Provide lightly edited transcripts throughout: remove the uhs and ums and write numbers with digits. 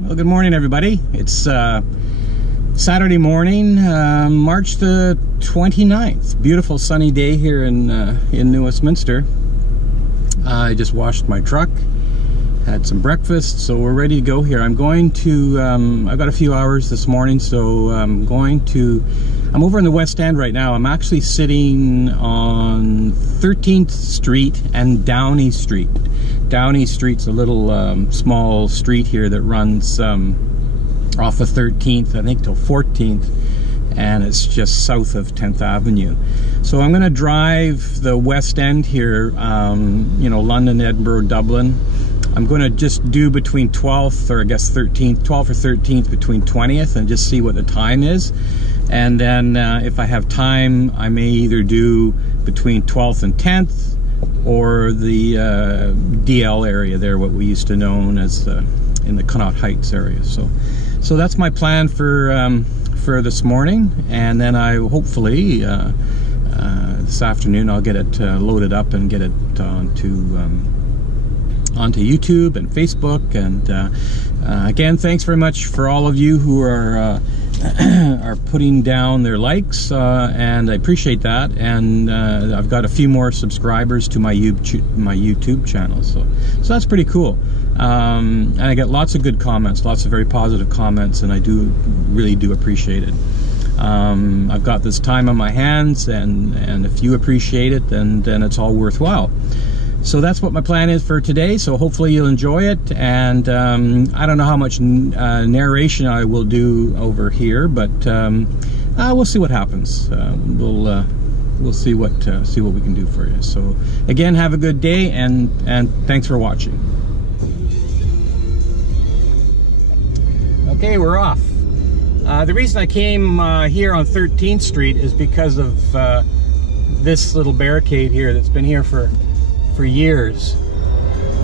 Well, good morning, everybody. It's Saturday morning, March the 29th. Beautiful sunny day here in New Westminster. I just washed my truck, had some breakfast, so we're ready to go here. I'm going to, I've got a few hours this morning, so I'm over in the West End right now. I'm actually sitting on 13th Street and Downey Street. Downey Street's a little small street here that runs off of 13th, I think, till 14th, and it's just south of 10th Avenue. So I'm going to drive the West End here, you know, London, Edinburgh, Dublin. I'm going to just do between 12th or I guess 13th, 12th or 13th between 20th and just see what the time is. And then if I have time, I may either do between 12th and 10th or the DL area there, what we used to know as in the Connaught Heights area. So that's my plan for this morning, and then I hopefully this afternoon I'll get it loaded up and get it onto YouTube and Facebook. And again, thanks very much for all of you who are putting down their likes, and I appreciate that. And I've got a few more subscribers to my YouTube channel, so that's pretty cool. And I get lots of good comments, lots of very positive comments, and I really do appreciate it. I've got this time on my hands, and if you appreciate it, then it's all worthwhile. So that's what my plan is for today, so hopefully you'll enjoy it. And I don't know how much narration I will do over here, but we'll see what happens. We'll see what we can do for you. So again, have a good day, and thanks for watching. Okay, we're off. The reason I came here on 13th Street is because of this little barricade here that's been here for years,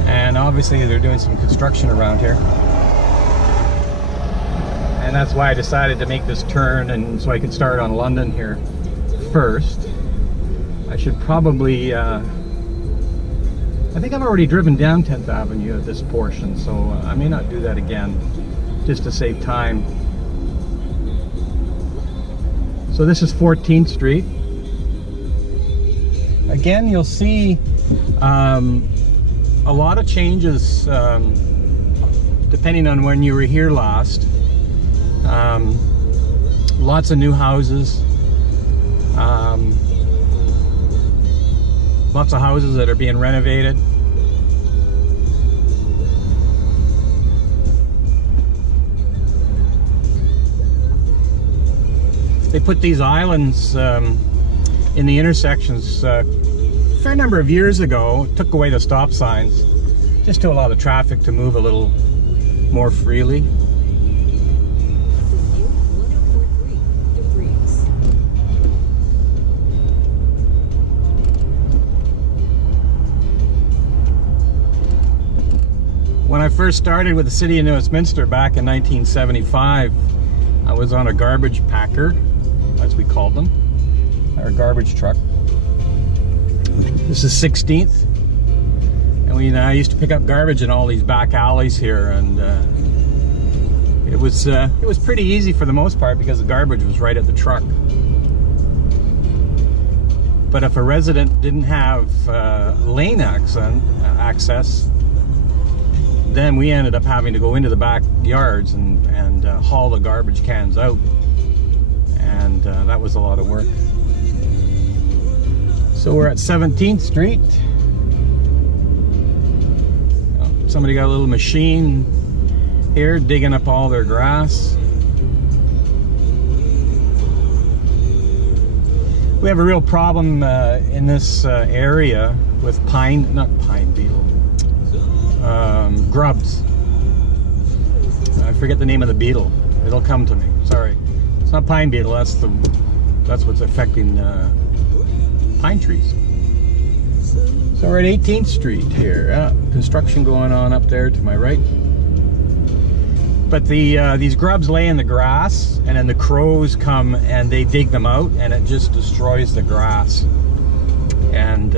and obviously they're doing some construction around here, and that's why I decided to make this turn, and so I can start on London here first. I should probably I think I've already driven down 10th Avenue at this portion, so I may not do that again just to save time. So this is 14th Street. Again, you'll see a lot of changes depending on when you were here last. Lots of new houses, lots of houses that are being renovated. They put these islands in the intersections a fair number of years ago. Took away the stop signs just to allow the traffic to move a little more freely. When I first started with the City of New Westminster back in 1975, I was on a garbage packer, as we called them, our garbage truck. This is 16th, and I used to pick up garbage in all these back alleys here, and it was pretty easy for the most part because the garbage was right at the truck. But if a resident didn't have lane access, then we ended up having to go into the backyards and haul the garbage cans out, and that was a lot of work. So we're at 17th Street. Somebody got a little machine here digging up all their grass. We have a real problem in this area with grubs. I forget the name of the beetle. It'll come to me. Sorry. It's not pine beetle. That's what's affecting pine trees. So we're at 18th Street here. Construction going on up there to my right. But these grubs lay in the grass, and then the crows come and they dig them out, and it just destroys the grass. And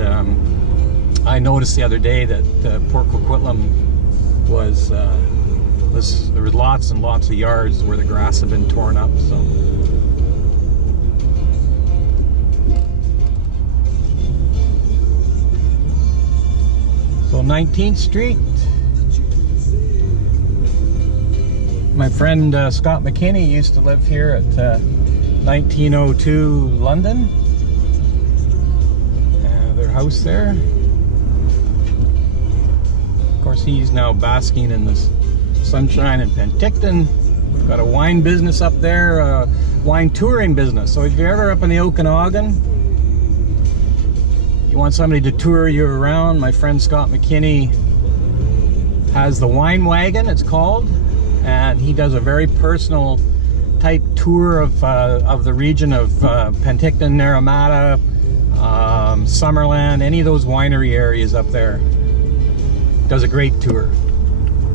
I noticed the other day that Port Coquitlam was There was lots and lots of yards where the grass had been torn up. So 19th Street. My friend Scott McKinney used to live here at 1902 London. Their house there. Of course, he's now basking in this sunshine in Penticton. We've got a wine business up there, a wine touring business. So if you're ever up in the Okanagan, you want somebody to tour you around, my friend Scott McKinney has the Wine Wagon, it's called, and he does a very personal type tour of the region of Penticton, Naramata, Summerland, any of those winery areas up there. Does a great tour.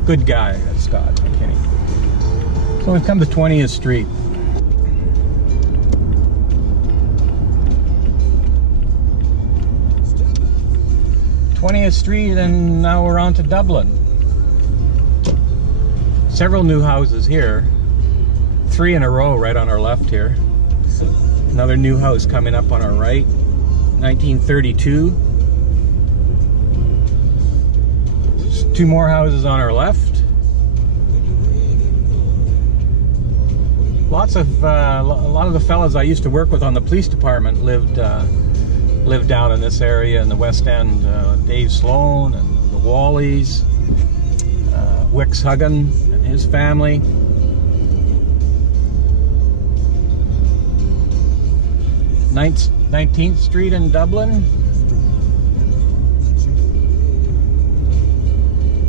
Good guy, Scott McKinney. So we've come to 20th Street. 20th Street, and now we're on to Dublin. Several new houses here. 3 in a row right on our left here. Another new house coming up on our right. 1932. There's 2 more houses on our left. A lot of the fellas I used to work with on the police department lived down in this area in the West End. Dave Sloan and the Walleys, Wicks Huggan and his family. Ninth 19th Street in Dublin.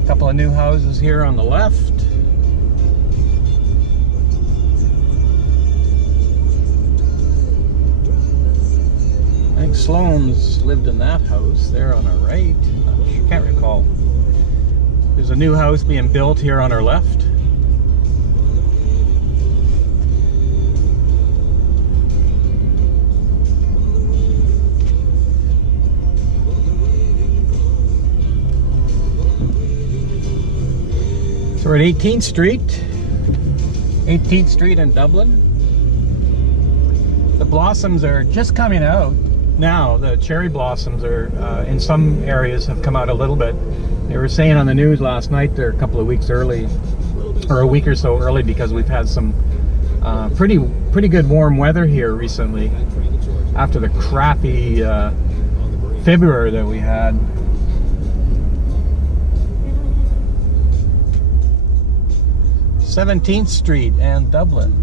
A couple of new houses here on the left. I think Sloan's lived in that house there on our right. I can't recall. There's a new house being built here on our left. So we're at 18th Street. 18th Street in Dublin. The blossoms are just coming out now. The cherry blossoms are in some areas have come out a little bit. They were saying on the news last night they're a couple of weeks early, or a week or so early, because we've had some pretty good warm weather here recently after the crappy February that we had. th Street and Dublin.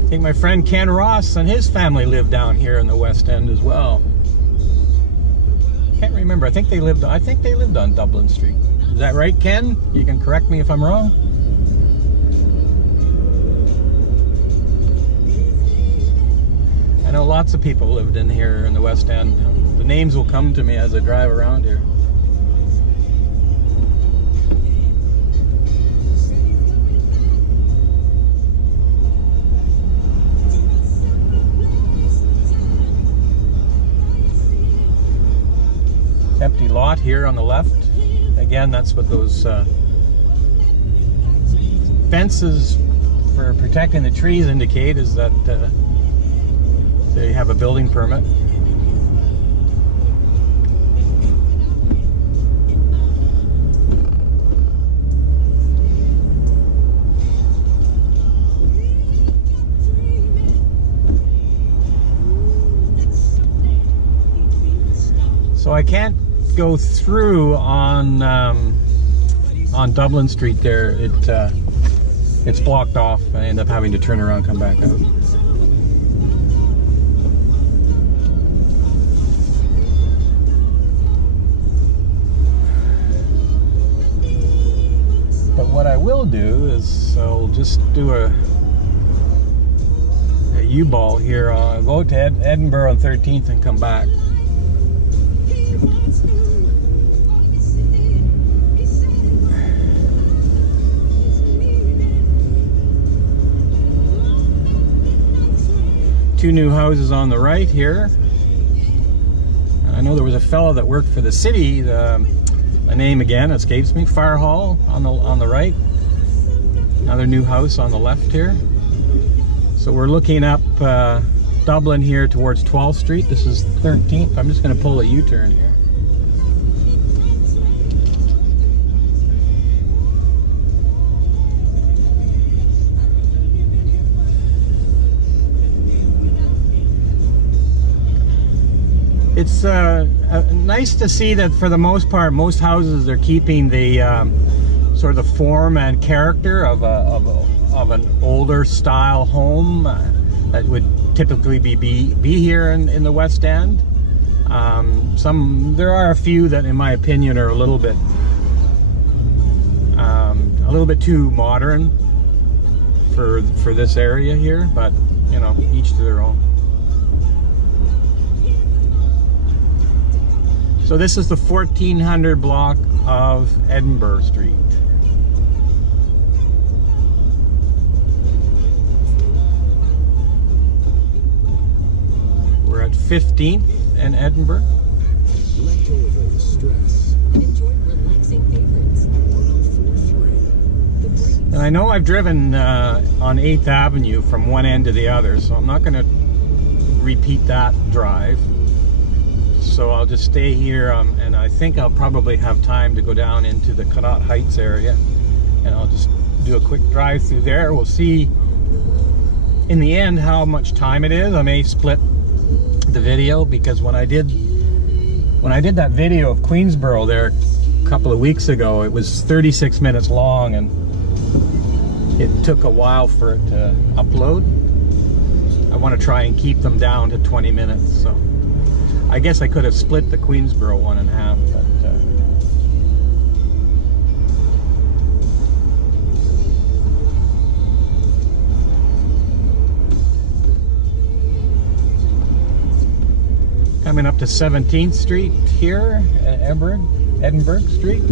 I think my friend Ken Ross and his family live down here in the West End as well. Can't remember. I think they lived on Dublin Street. Is that right, Ken? You can correct me if I'm wrong. I know lots of people lived in here in the West End. The names will come to me as I drive around here. Empty lot here on the left. Again, that's what those fences for protecting the trees indicate, is that they have a building permit. So I can't go through on Dublin Street there. It's blocked off. I end up having to turn around and come back out. But what I will do is I'll just do a U-ball here. I'll go to Edinburgh on 13th and come back. Two new houses on the right here. I know there was a fellow that worked for the city. The name again escapes me. Fire Hall on the right. Another new house on the left here. So we're looking up Dublin here towards 12th Street. This is 13th. I'm just going to pull a U-turn here. It's nice to see that for the most part, most houses are keeping the sort of the form and character of an older style home that would typically be here in the West End. There are a few that, in my opinion, are a little bit too modern for this area here, but you know, each to their own. So this is the 1400 block of Edinburgh Street. We're at 15th and Edinburgh. Let go of all the stress. Enjoy relaxing favorites. 1043. And I know I've driven on 8th Avenue from one end to the other, so I'm not going to repeat that drive. So I'll just stay here, and I think I'll probably have time to go down into the Connaught Heights area, and I'll just do a quick drive through there. We'll see in the end how much time it is. I may split the video, because when I did that video of Queensborough there a couple of weeks ago, it was 36 minutes long, and it took a while for it to upload. I want to try and keep them down to 20 minutes, so I guess I could have split the Queensborough one in half, but coming up to 17th Street here at Edinburgh Street.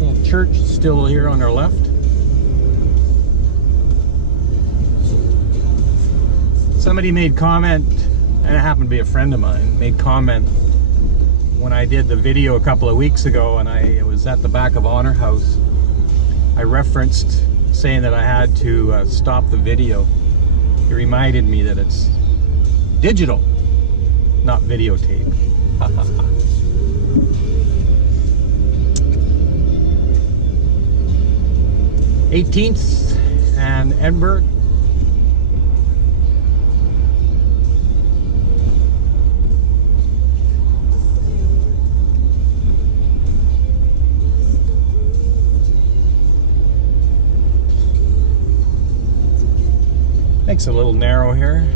Little church still here on our left. Somebody made comment, and it happened to be a friend of mine, made comment when I did the video a couple of weeks ago, and it was at the back of Honor House. I referenced saying that I had to stop the video. He reminded me that it's digital, not videotape. 18th and Edinburgh. Makes it a little narrow here.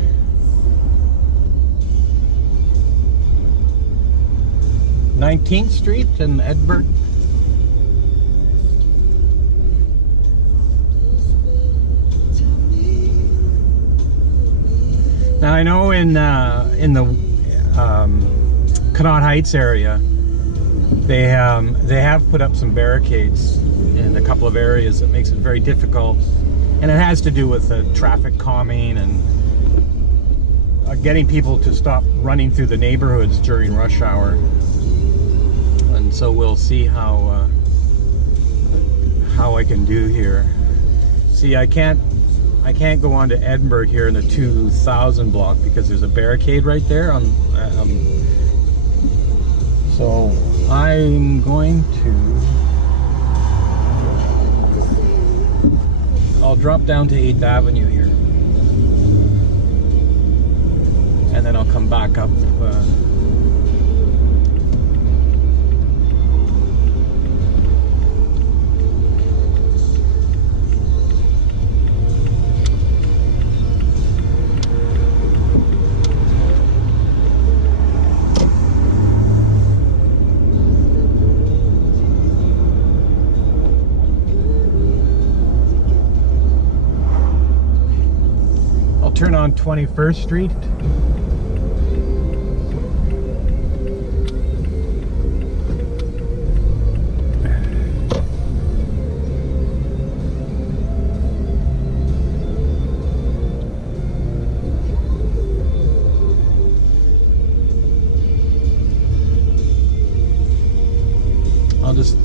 Nineteenth Street in Edinburgh. Now I know in the Connaught Heights area, they have put up some barricades in a couple of areas that makes it very difficult. And it has to do with traffic calming and getting people to stop running through the neighborhoods during rush hour. And so we'll see how I can do here. See, I can't go on to Edinburgh here in the 2000 block because there's a barricade right there. So I'm going to. I'll drop down to 8th Avenue here, and then I'll come back up. Turn on 21st Street. just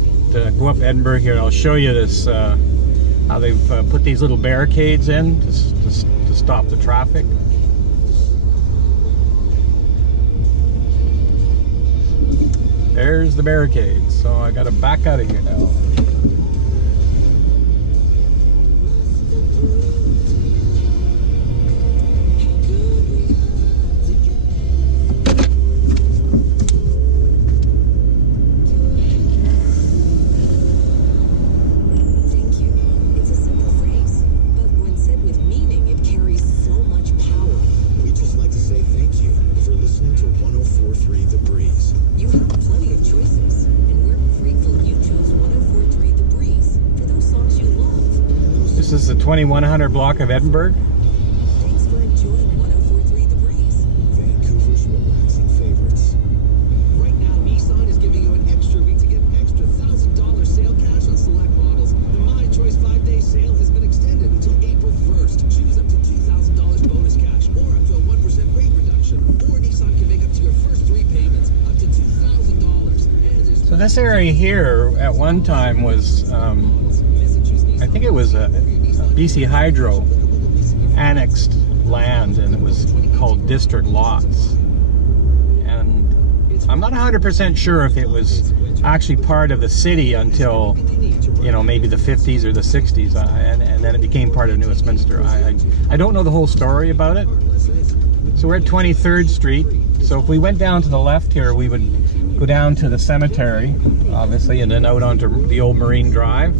go up Edinburgh here. I'll show you this, how they've put these little barricades in to stop the traffic. There's the barricades, so I gotta back out of here now. This is the 2100 block of Edinburgh. Thanks for enjoying 1043 The Breeze, Vancouver's relaxing favorites. Right now, Nissan is giving you an extra week to get an extra $1,000 sale cash on select models. The My Choice 5-day sale has been extended until April 1st. Choose up to $2,000 bonus cash or up to a 1% rate reduction. Or Nissan can make up to your first 3 payments up to $2,000. So this area here at one time was, I think it was a BC Hydro annexed land, and it was called district lots. And I'm not 100% sure if it was actually part of the city until, you know, maybe the 50s or the 60s, and then it became part of New Westminster. I don't know the whole story about it. So we're at 23rd Street. So if we went down to the left here, we would go down to the cemetery, obviously, and then out onto the old Marine Drive.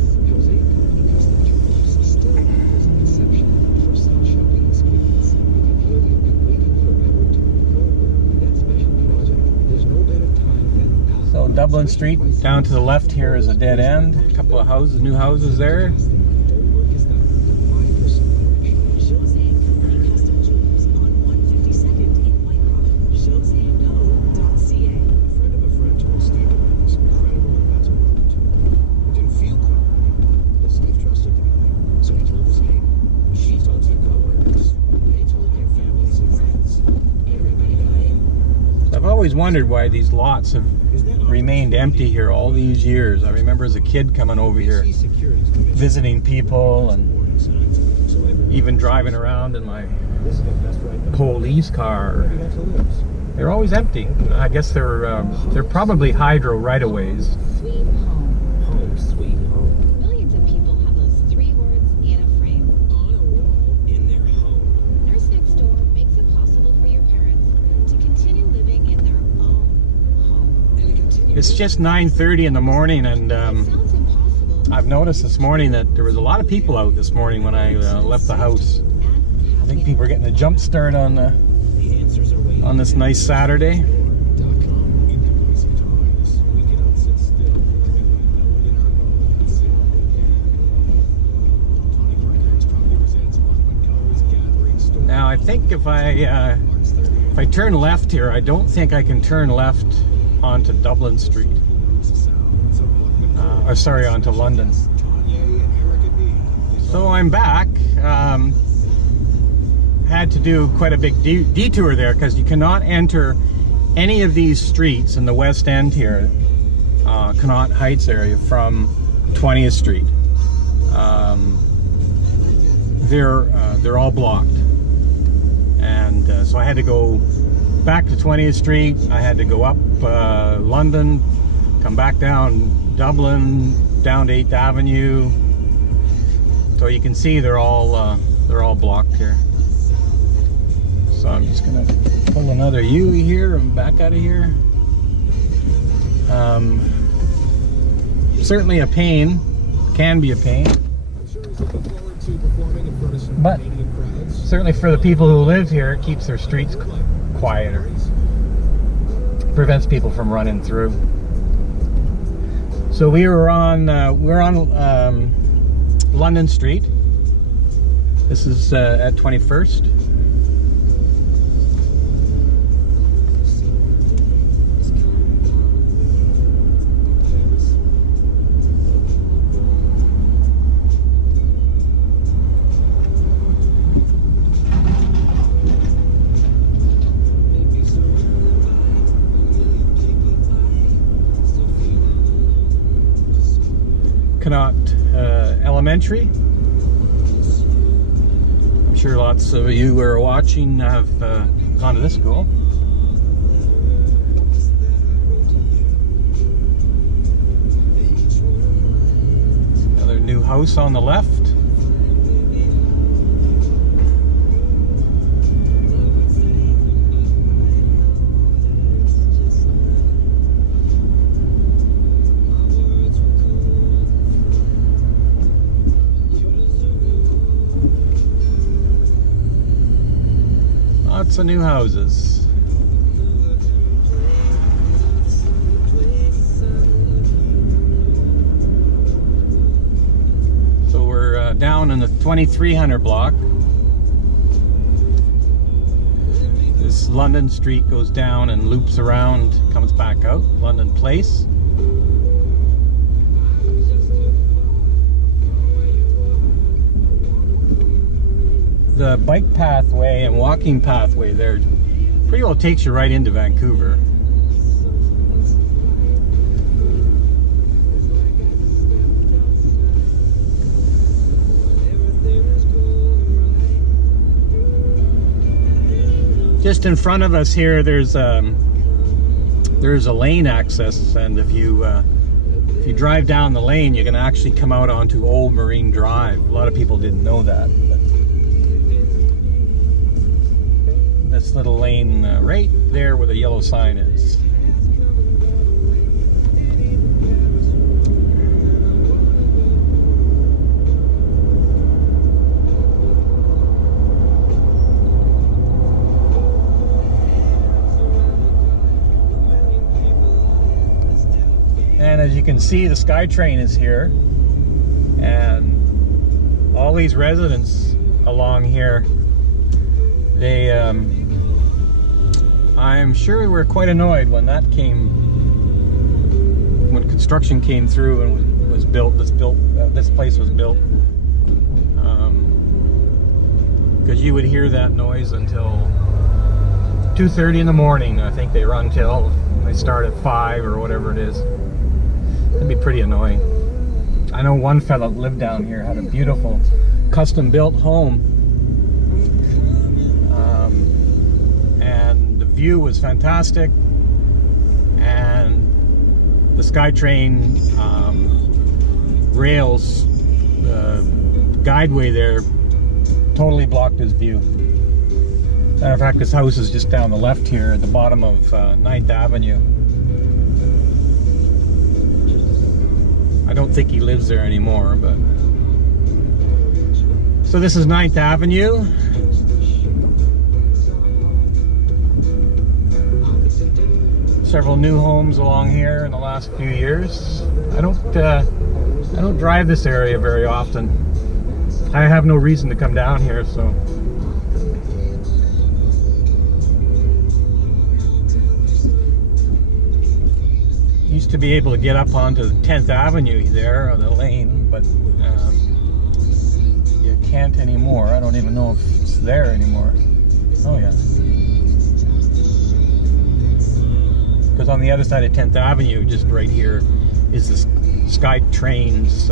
So Dublin Street, down to the left here is a dead end. A couple of houses, new houses there. I've always wondered why these lots have remained empty here all these years. I remember as a kid coming over here, visiting people, and even driving around in my police car. They're always empty. I guess they're probably hydro right-of-ways. Sweet home, home sweet home. Millions of people have those 3 words in a frame. On a wall in their home. Nurse Next Door makes it possible for your parents to continue living in their own home. It's just 9:30 in the morning, and Sounds impossible. I've noticed this morning that there was a lot of people out this morning when I left the house. I think people are getting a jump start on this nice Saturday. Now I think if I turn left here, I don't think I can turn left onto Dublin Street. Or sorry, onto London. So I'm back. Had to do quite a big detour there because you cannot enter any of these streets in the West End here, Connaught Heights area, from 20th Street. They're all blocked, and so I had to go back to 20th Street. I had to go up London, come back down Dublin, down to 8th Avenue. So you can see they're all blocked here. So I'm just gonna pull another U here and back out of here. Certainly a pain, can be a pain, but certainly for the people who live here, it keeps their streets quieter. Prevents people from running through. So we're on London Street. This is at 21st. Argonaut Elementary. I'm sure lots of you who are watching have gone to this school. Another new house on the left. Lots of new houses. So we're down in the 2300 block. This London Street goes down and loops around, comes back out. London Place. The bike pathway and walking pathway there pretty well takes you right into Vancouver. Just in front of us here, there's a lane access, and if you drive down the lane, you can actually come out onto Old Marine Drive. A lot of people didn't know that. This little lane right there where the yellow sign is. And as you can see, the SkyTrain is here, and all these residents along here, they I'm sure we were quite annoyed when that came, when construction came through and was built. This place was built, because you would hear that noise until 2:30 in the morning. I think they run till they start at 5 or whatever it is. It'd be pretty annoying. I know one fella that lived down here had a beautiful custom-built home. View was fantastic, and the SkyTrain rails, the guideway there, totally blocked his view. Matter of fact, this house is just down the left here at the bottom of 9th Avenue. I don't think he lives there anymore, but... So this is 9th Avenue. Several new homes along here in the last few years. I don't drive this area very often. I have no reason to come down here, so. Used to be able to get up onto 10th Avenue there on the lane, but you can't anymore. I don't even know if it's there anymore. Oh yeah. Because on the other side of 10th Avenue, just right here, is the SkyTrain's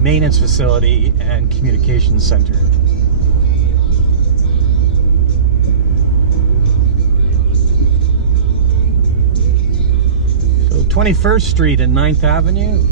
maintenance facility and communications center. So 21st Street and 9th Avenue.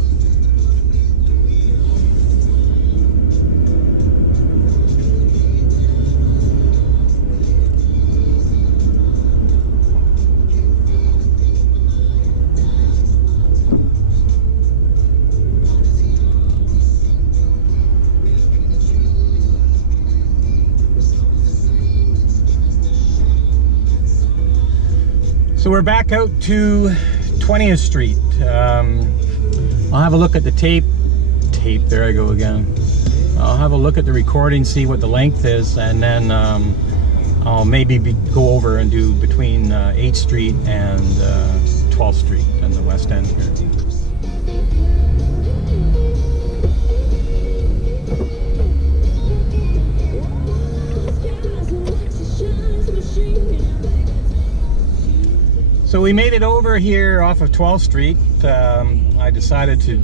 So we're back out to 20th Street. I'll have a look at the tape. There I go again. I'll have a look at the recording, see what the length is, and then I'll maybe go over and do between 8th Street and 12th Street and the West End here. So we made it over here off of 12th Street. I decided to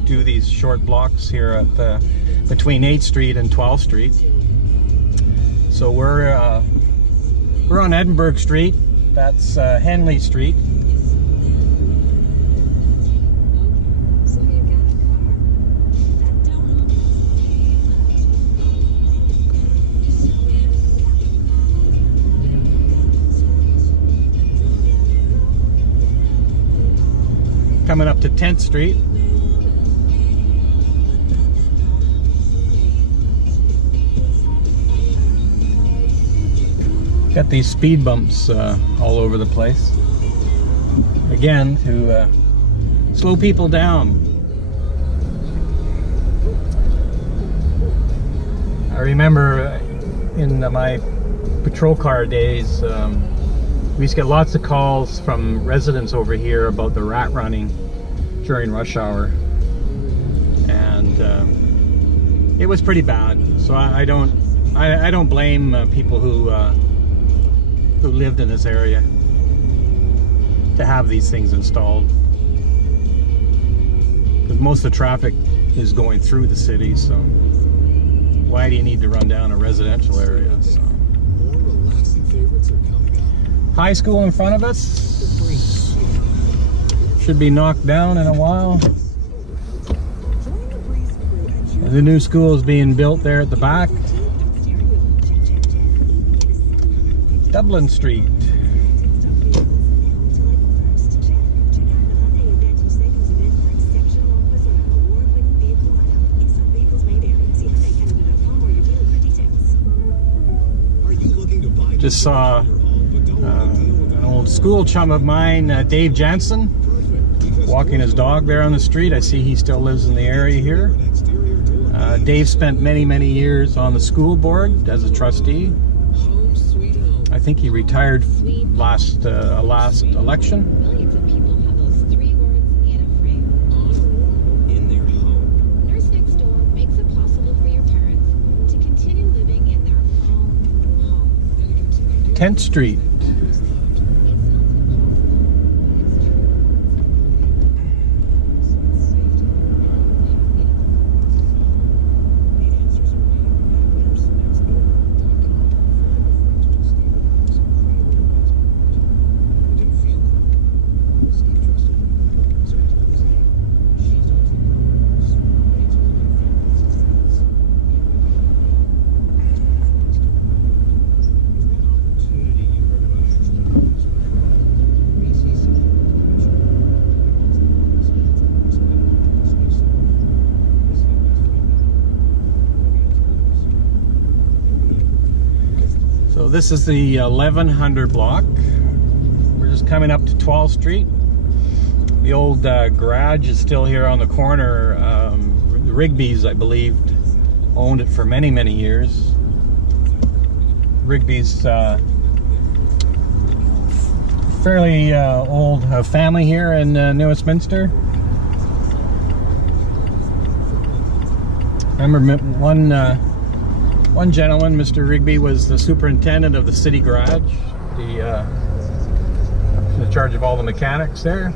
do these short blocks here at between 8th Street and 12th Street. So we're on Edinburgh Street. That's Henley Street. So you got a car. That don't Coming up to 10th Street. Got these speed bumps all over the place. Again, to slow people down. I remember in my patrol car days, we used to get lots of calls from residents over here about the rat running during rush hour, and it was pretty bad. So I don't blame people who lived in this area to have these things installed, because most of the traffic is going through the city. So why do you need to run down a residential area? So. More relaxing favorites are coming up. High school in front of us. Should be knocked down in a while. The new school is being built there at the back. Dublin Street. Just saw an old school chum of mine, Dave Jansen, walking his dog there on the street. I see he still lives in the area here. Dave spent many years on the school board as a trustee. I think he retired last election. Millions of people have those 3 words in a frame. In their home. Nurse Next Door makes it possible for your parents to continue living in their own home. 10th Street. So this is the 1100 block. We're just coming up to 12th Street. The old garage is still here on the corner. The Rigby's, I believe, owned it for many years. Rigby's fairly old family here in New Westminster. I remember one gentleman, Mr. Rigby, was the superintendent of the city garage, in charge of all the mechanics there.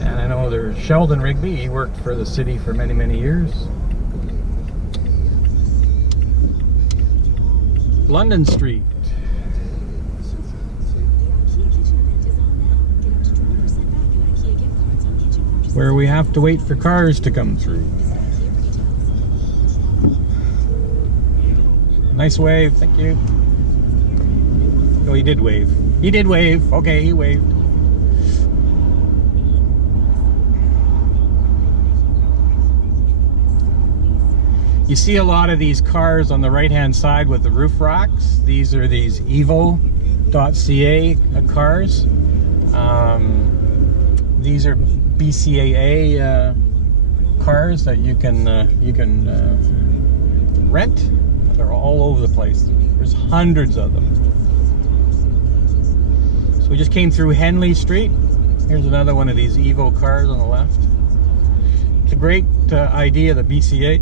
And I know there's Sheldon Rigby. He worked for the city for many years. London Street, where we have to wait for cars to come through. Nice wave, thank you. Oh, he did wave. He did wave. Okay, he waved. You see a lot of these cars on the right-hand side with the roof racks. These are these Evo.ca cars. These are BCAA cars that you can rent. They're all over the place. There's hundreds of them. So we just came through Henley Street. Here's another one of these Evo cars on the left. It's a great idea, the BCA.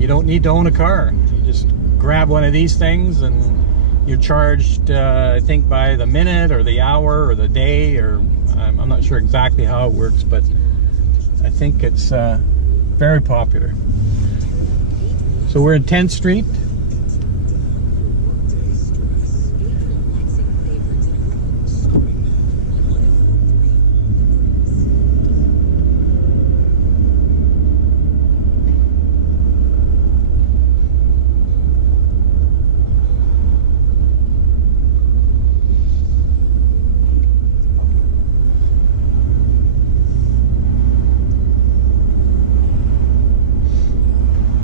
You don't need to own a car. You just grab one of these things and You're charged, I think, by the minute or the hour or the day, or I'm not sure exactly how it works, but I think it's very popular. So we're in 10th Street.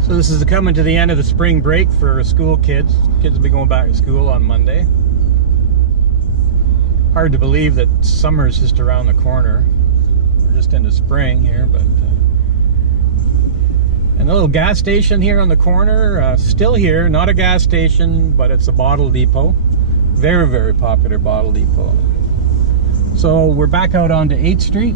So this is coming to the end of the spring break for school kids. Kids will be going back to school on Monday. Hard to believe that summer's just around the corner. We're just into spring here, but and the little gas station here on the corner, still here, not a gas station, but it's a bottle depot. Very, very popular bottle depot. So we're back out onto 8th Street.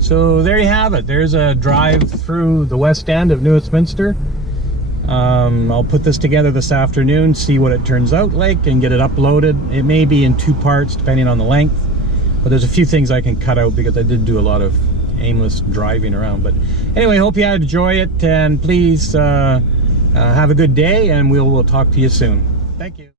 So there you have it. There's a drive through the West End of Westminster. I'll put this together this afternoon, see what it turns out like, and get it uploaded. It may be in 2 parts depending on the length, but there's a few things I can cut out because I did do a lot of aimless driving around. But anyway, hope you enjoy it, and please have a good day, and we'll talk to you soon. Thank you.